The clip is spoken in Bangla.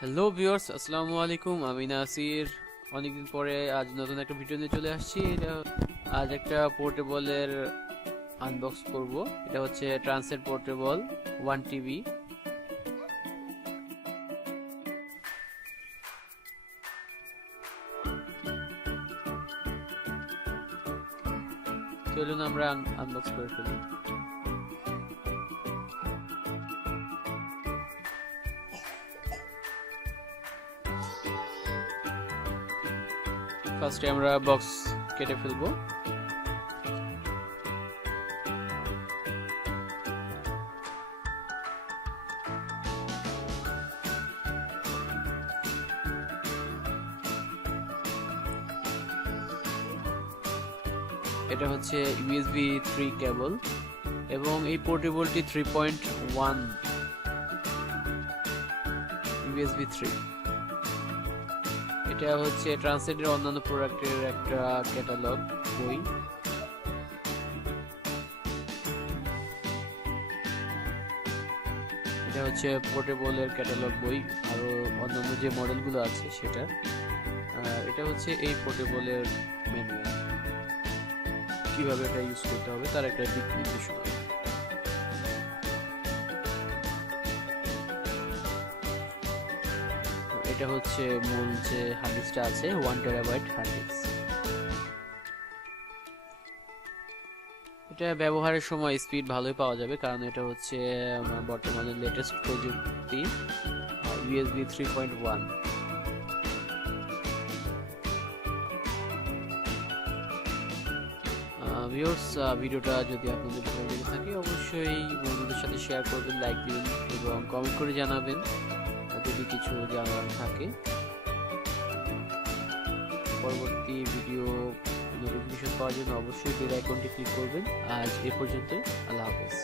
হ্যালো ভিউয়ার্স, আসসালামু আলাইকুম। আমি নাসির। অনেকদিন পরে আজ নতুন একটা ভিডিও নিয়ে চলে আসছি। আজ একটা পোর্টেবলের আনবক্স করব। এটা হচ্ছে ট্রান্সেন্ড পোর্টেবল 1TB। চলুন আমরা আনবক্স করে ফেলি। ফার্স্টে আমরা বক্স কেটে ফেলবো। এটা হচ্ছে USB 3 কেবল এবং এই পোর্টেবলটি 3.1 USB 3। এটা হচ্ছে ট্রান্সেন্ডের অন্যান্য প্রোডাক্টের একটা ক্যাটালগ বই। এটা হচ্ছে পোর্টেবলের ক্যাটালগ বই, আরো অন্যান্য যে মডেলগুলো আছে সেটা। এটা হচ্ছে এই পোর্টেবলের ম্যানুয়াল, কিভাবে এটা ইউজ করতে হবে তার একটা দিক নির্দেশনা। এটা হচ্ছে মূল যে হার্ড ডিস্কটা আছে 1TB হার্ড ডিস্ক। এটা ব্যবহারের সময় স্পিড ভালোই পাওয়া যাবে, কারণ এটা হচ্ছে বর্তমানে লেটেস্ট প্রযুক্তি USB 3.1। ভিউয়ার্স, ভিডিওটা যদি আপনাদের ভালো লেগে থাকে অবশ্যই বন্ধুদের সাথে শেয়ার করবেন, লাইক দিবেন এবং কমেন্ট করে জানাবেন যদি কিছু জানার থাকে। পরবর্তী ভিডিও নোটিফিকেশন পাওয়ার জন্য অবশ্যই বেল আইকনটি ক্লিক করবেন। আজ এ পর্যন্ত, আল্লাহ হাফেজ।